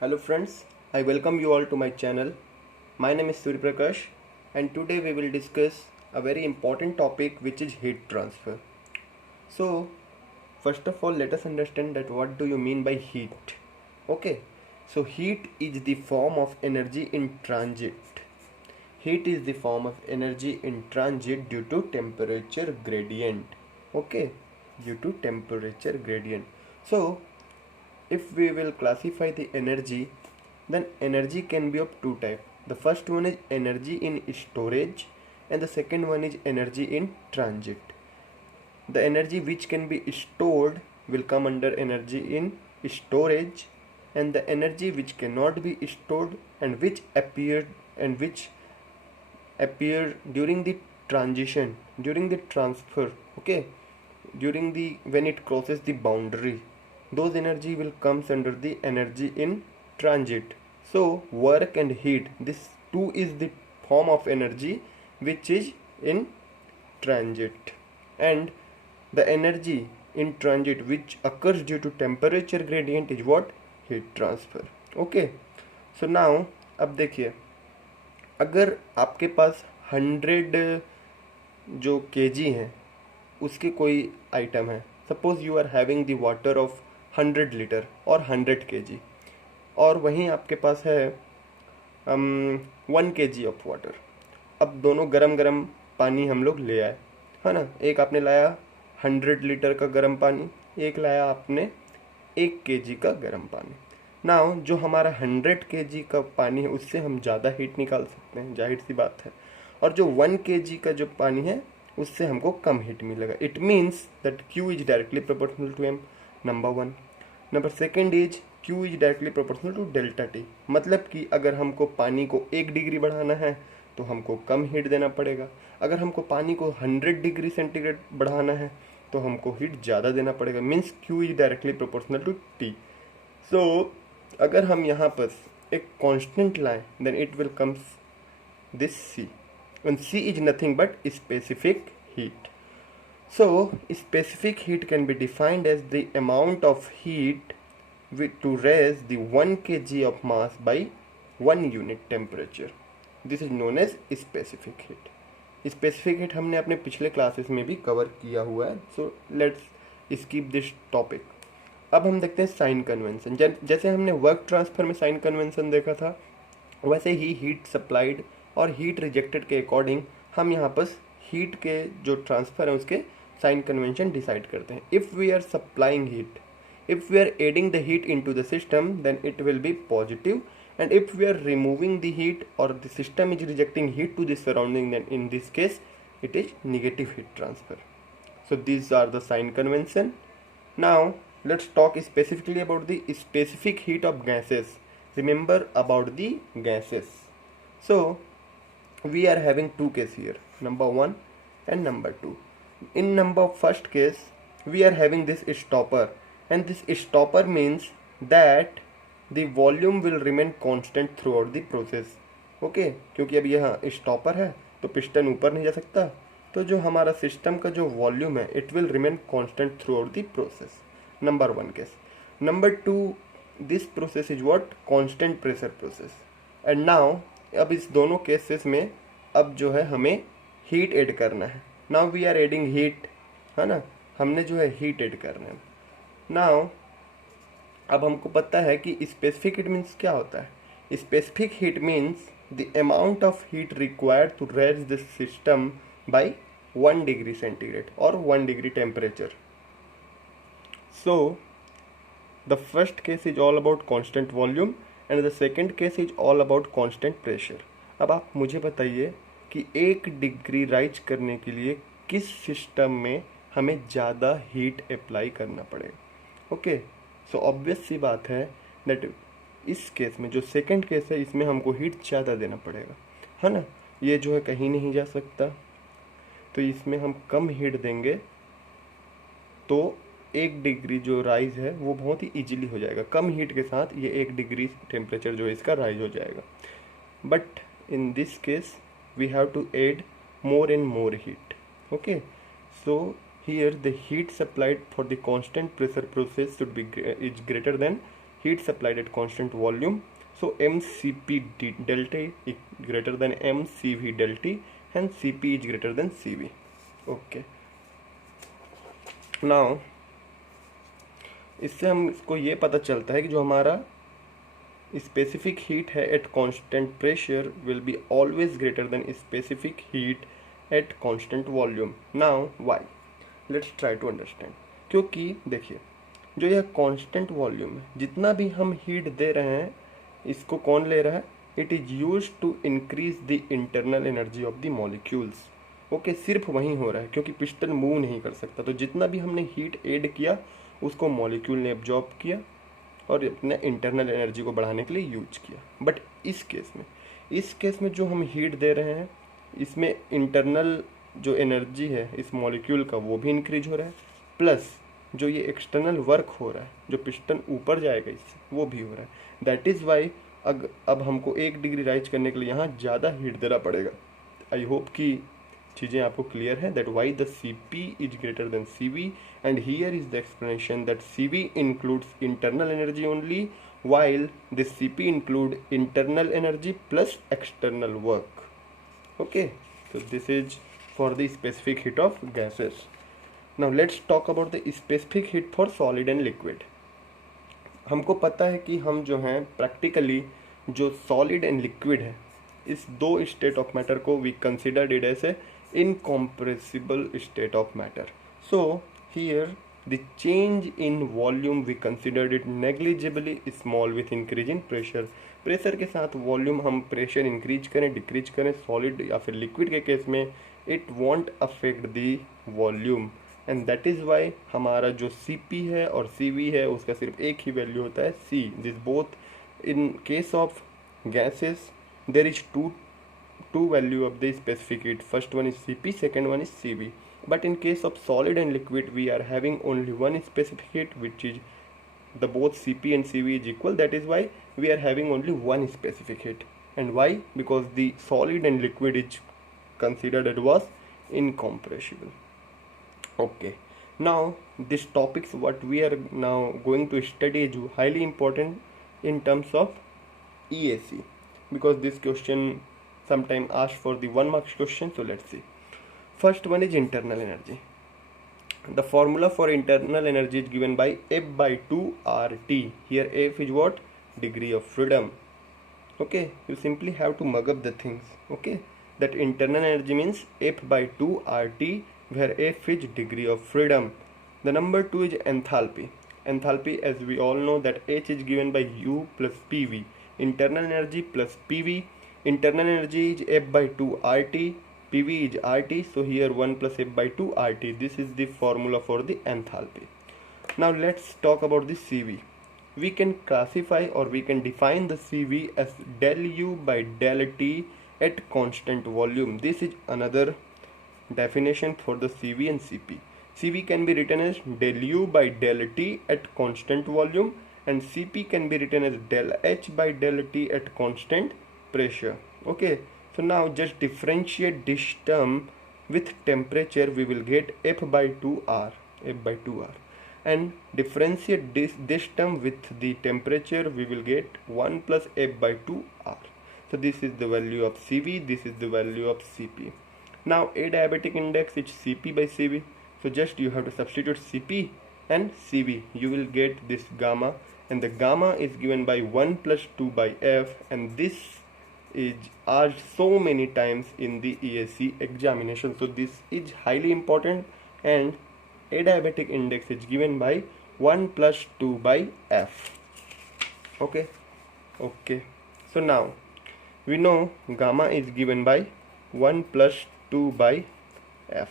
Hello friends, I welcome you all to my channel. My name is Surya Prakash and today we will discuss a very important topic which is heat transfer. So first of all let us understand that what do you mean by heat. Okay, so heat is the form of energy in transit. Heat is the form of energy in transit due to temperature gradient. Okay, due to temperature gradient. So if we will classify the energy, then energy can be of two types. The first one is energy in storage and the second one is energy in transit. The energy which can be stored will come under energy in storage, and the energy which cannot be stored and which appear during the transition, during the transfer, okay, during the when it crosses the boundary, those energy will comes under the energy in transit. So work and heat, this two is the form of energy which is in transit, and the energy in transit which occurs due to temperature gradient is what? Heat transfer. Okay, so now अब देखिए, अगर आपके पास 100 जो KG हैं उसके कोई item है, suppose you are having the water of 100 litre और 100 केजी, और वहीं आपके पास है 1 केजी ऑफ वाटर. अब दोनों गरम गरम पानी हम लोग ले आए, है ना. एक आपने लाया 100 लीटर का गर्म पानी, एक लाया आपने 1 केजी का गर्म पानी. नाउ जो हमारा 100 केजी का पानी है उससे हम ज़्यादा हीट निकाल सकते हैं, जाहिर सी बात है, और जो 1 केजी का जो पानी है उससे हमको कम हीट मिलेगा. It means that Q is directly proportional to M, number 1. Number second is Q is directly proportional to delta T. मतलब कि अगर हमको पानी को 1 डिग्री बढ़ाना है तो हमको कम हीट देना पड़ेगा, अगर हमको पानी को 100 डिग्री सेंटीग्रेड बढ़ाना है तो हमको हीट ज़्यादा देना पड़ेगा. Means Q is directly proportional to T. So अगर हम यहाँ पर एक कांस्टेंट लाएं then it will comes this C, and C is nothing but specific heat. So specific heat can be defined as the amount of heat to raise the 1 kg of mass by 1 unit temperature. This is known as specific heat. Specific heat हमने अपने पिछले classes में भी cover किया हुआ है, so let's skip this topic. अब हम देखते हैं साइन कन्वेंशन. जैसे हमने वर्क ट्रांसफर में साइन कन्वेंशन देखा था, वैसे ही हीट सप्लाइड और हीट रिजेक्टेड के अकॉर्डिंग हम यहाँ पर हीट के जो ट्रांसफ़र है उसके साइन कन्वेंशन डिसाइड करते हैं. If we are supplying heat, if we are adding the heat into the system then it will be positive, and if we are removing the heat और the system is rejecting heat to the surrounding then in this case it is negative heat transfer. So these are the sign convention. Now let's talk specifically about the specific heat of gases. Remember about the gases. So we are having two cases here, number 1 and number 2. In number first case we are having this stopper, and this stopper means that the volume will remain constant throughout the process. Okay, क्योंकि अब यहाँ stopper है तो piston ऊपर नहीं जा सकता, तो जो हमारा सिस्टम का जो वॉल्यूम है it will remain constant through out the process. Number 1 case. Number 2, this process is what? Constant pressure process. And now अब इस दोनों केसेस में अब जो है हमें हीट ऐड करना है. Now we are adding heat, है ना, हमने जो है हीट ऐड करना है. नाउ अब हमको पता है कि स्पेसिफिक हीट मीन्स क्या होता है. Specific heat means the amount of heat required to raise the system by 1 degree centigrade और 1 degree temperature. So the first case is all about constant volume and the second case is all about constant pressure. अब आप मुझे बताइए कि 1 degree rise करने के लिए किस सिस्टम में हमें ज़्यादा हीट अप्लाई करना पड़ेगा. ओके, सो ऑब्वियस सी बात है दैट इस केस में जो सेकंड केस है इसमें हमको हीट ज़्यादा देना पड़ेगा, है ना. ये जो है कहीं नहीं जा सकता, तो इसमें हम कम हीट देंगे तो 1 डिग्री जो राइज है वो बहुत ही इजीली हो जाएगा. कम हीट के साथ ये 1 डिग्री टेम्परेचर जो है इसका राइज हो जाएगा. But in this case we have to add more and more heat. Okay, so here the heat supplied for the constant pressure process should be is greater than heat supplied at constant volume. So mCp del T is greater than mCv del T, and Cp is greater than Cv. Okay. Now इससे हमको ये पता चलता है कि जो हमारा specific heat है at constant pressure will be always greater than specific heat at constant volume. Now why? Let's try to understand. क्योंकि देखिए, जो यह कांस्टेंट वॉल्यूम है, जितना भी हम हीट दे रहे हैं, इसको कौन ले रहा है? It is used to increase the internal energy of the molecules. Okay, सिर्फ वहीं हो रहा है क्योंकि पिस्टन मूव नहीं कर सकता. तो जितना भी हमने हीट ऐड किया उसको मॉलिक्यूल ने एब्जॉर्ब किया और अपने इंटरनल एनर्जी को बढ़ाने के लिए यूज किया. बट इस केस में जो हम हीट दे रहे हैं, इसमें इंटरनल जो एनर्जी है इस मॉलिक्यूल का वो भी इंक्रीज हो रहा है, प्लस जो ये एक्सटर्नल वर्क हो रहा है, जो पिस्टन ऊपर जाएगा इससे, वो भी हो रहा है. दैट इज़ वाई अब हमको 1 डिग्री राइज करने के लिए यहाँ ज़्यादा हीट देना पड़ेगा. आई होप कि चीज़ें आपको क्लियर है. That why the Cp is greater then Cv, and here is the explanation that Cv includes internal energy only, while this Cp include internal energy plus external work. Okay, so this is for the specific heat of gases. Now let's talk about the specific heat for solid and liquid. हमको पता है कि हम जो हैं practically जो solid and liquid है, इस दो स्टेट ऑफ मैटर को we considered it as a incompressible state of matter. So here the change in volume we considered it negligibly small with increase in pressure. Pressure के साथ volume हम pressure increase करें decrease करें solid या फिर liquid के case में it won't affect the volume, and that is why हमारा जो Cp है और Cv है उसका सिर्फ एक ही वैल्यू होता है C. This both in case of gases there is two value of the specific heat. First one is Cp, second one is Cv. But in case of solid and liquid, we are having only one specific heat, which is the both Cp and Cv is equal. That is why we are having only one specific heat. And why? Because the solid and liquid is considered as was incompressible. Okay. Now this topics what we are now going to study is highly important in terms of EAC, because this question sometime asked for the 1 marks question. So let's see. First one is internal energy. The formula for internal energy is given by F by 2 RT. Here F is what? Degree of freedom. Okay, you simply have to mug up the things. Okay, that internal energy means F by 2 RT, where F is degree of freedom. The number 2 is enthalpy. Enthalpy, as we all know, that H is given by U plus PV. Internal energy plus PV. Internal energy is F by 2 RT. PV is RT, so here 1 plus F by 2 RT. This is the formula for the enthalpy. Now let's talk about the Cv. We can classify or we can define the Cv as del U by del T at constant volume. This is another definition for the Cv and Cp. Cv can be written as del U by del T at constant volume, and Cp can be written as del H by del T at constant pressure. Okay. So now just differentiate this term with temperature, we will get F by 2R, and differentiate this term with the temperature, we will get 1 plus F by 2R. So this is the value of Cv, this is the value of Cp. Now adiabatic index is Cp by Cv, so just you have to substitute Cp and Cv, you will get this gamma, and the gamma is given by 1 plus 2 by F, and this is asked so many times in the EAC examination. So this is highly important, and adiabatic index is given by 1 plus 2 by F. Okay. So now we know gamma is given by 1 plus 2 by F.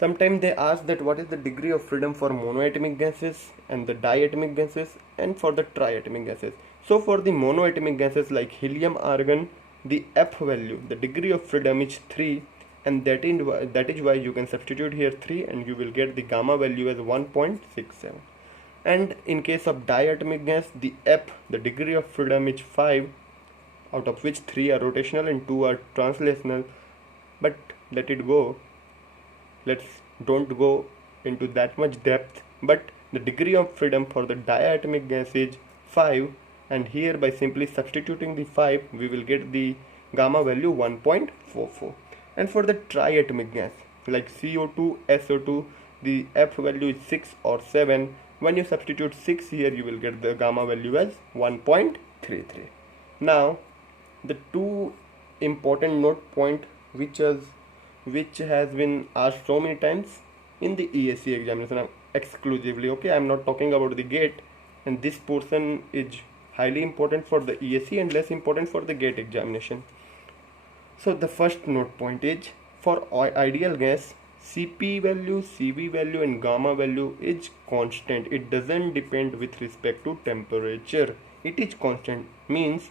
Sometimes they ask that what is the degree of freedom for monoatomic gases and the diatomic gases and for the triatomic gases. So for the monoatomic gases like helium, argon, the F value, the degree of freedom is 3, and that is why you can substitute here 3 and you will get the gamma value as 1.67. And in case of diatomic gas, the F, the degree of freedom is 5, out of which 3 are rotational and 2 are translational. But let it go. Let's don't go into that much depth, but The degree of freedom for the diatomic gas is 5, and here by simply substituting the 5 we will get the gamma value 1.44. And for the triatomic gas like CO2, SO2, the F value is 6 or 7. When you substitute 6 here, you will get the gamma value as 1.33. Now the two important note point which has been asked so many times in the ESC examination exclusively. Okay, I am not talking about the GATE, and this portion is highly important for the ESC and less important for the GATE examination. So the first note point is, for ideal gas, Cp value, Cv value and gamma value is constant. It doesn't depend with respect to temperature. It is constant, means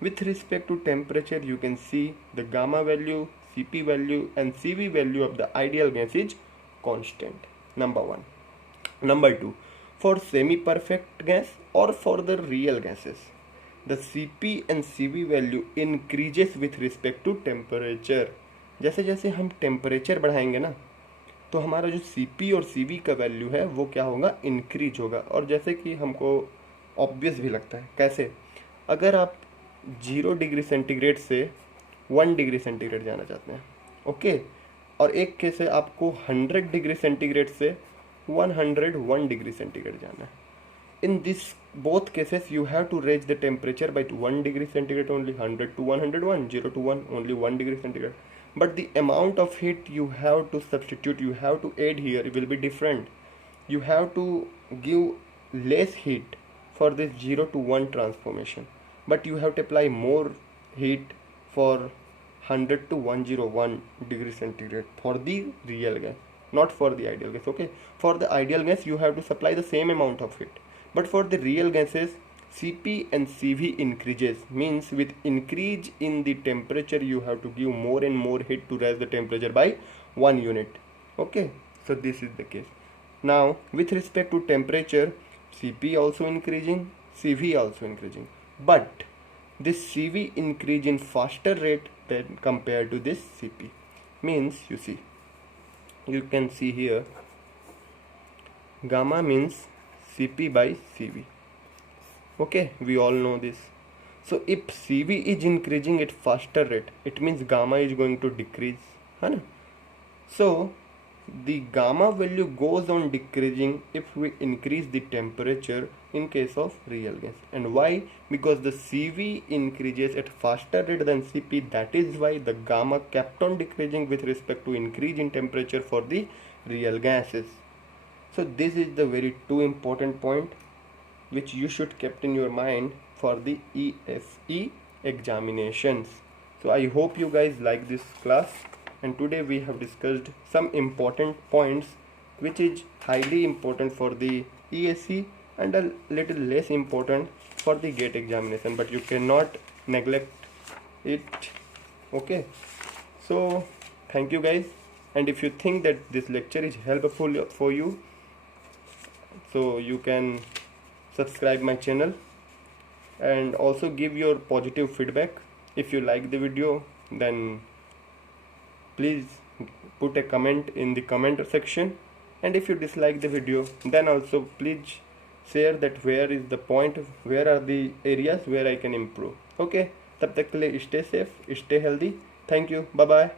with respect to temperature you can see the gamma value, Cp value and Cv value of the ideal gas is constant. Number 1. Number 2. For semi-perfect gas or for the real gases, the Cp and Cv value increases with respect to temperature. जैसे जैसे हम temperature बढ़ाएंगे ना, तो हमारा जो Cp और Cv का वैल्यू है वो क्या होगा, इंक्रीज होगा. और जैसे कि हमको ऑब्वियस भी लगता है, कैसे, अगर आप 0 डिग्री सेंटीग्रेड से 1 डिग्री सेंटीग्रेड जाना चाहते हैं, ओके, और एक केस है आपको 100 डिग्री सेंटीग्रेड से 101 डिग्री सेंटीग्रेड जाना है. In this both cases you have to raise the temperature by 1 degree centigrade only. 100 to 101, 0 to 1 only 1 degree centigrade. But the amount of heat you have to substitute, you have to add here, it will be different. You have to give less heat for this 0 to 1 transformation, but you have to apply more heat for 100 to 101 degree centigrade for the real gas, not for the ideal gas. Okay, for the ideal gas you have to supply the same amount of heat, but for the real gases Cp and Cv increases, means with increase in the temperature you have to give more and more heat to raise the temperature by 1 unit. Okay, so this is the case. Now with respect to temperature, Cp also increasing, Cv also increasing, but this Cv increase in faster rate than compared to this Cp. Means you can see here gamma means Cp by Cv. Okay, we all know this. So if Cv is increasing at faster rate, it means gamma is going to decrease, है ना? So the gamma value goes on decreasing if we increase the temperature in case of real gas. And why? Because the Cv increases at faster rate than Cp. That is why the gamma kept on decreasing with respect to increase in temperature for the real gases. So this is the very two important point which you should keep in your mind for the ESE examinations. So I hope you guys like this class, and today we have discussed some important points which is highly important for the ESE and a little less important for the GATE examination, but you cannot neglect it. Okay, so thank you guys, and if you think that this lecture is helpful for you, so you can subscribe my channel and also give your positive feedback. If you like the video, then please put a comment in the comment section, and if you dislike the video, then also please share that where is the point, where are the areas where I can improve. Okay, तब तक के लिए stay safe, stay healthy. Thank you, bye bye.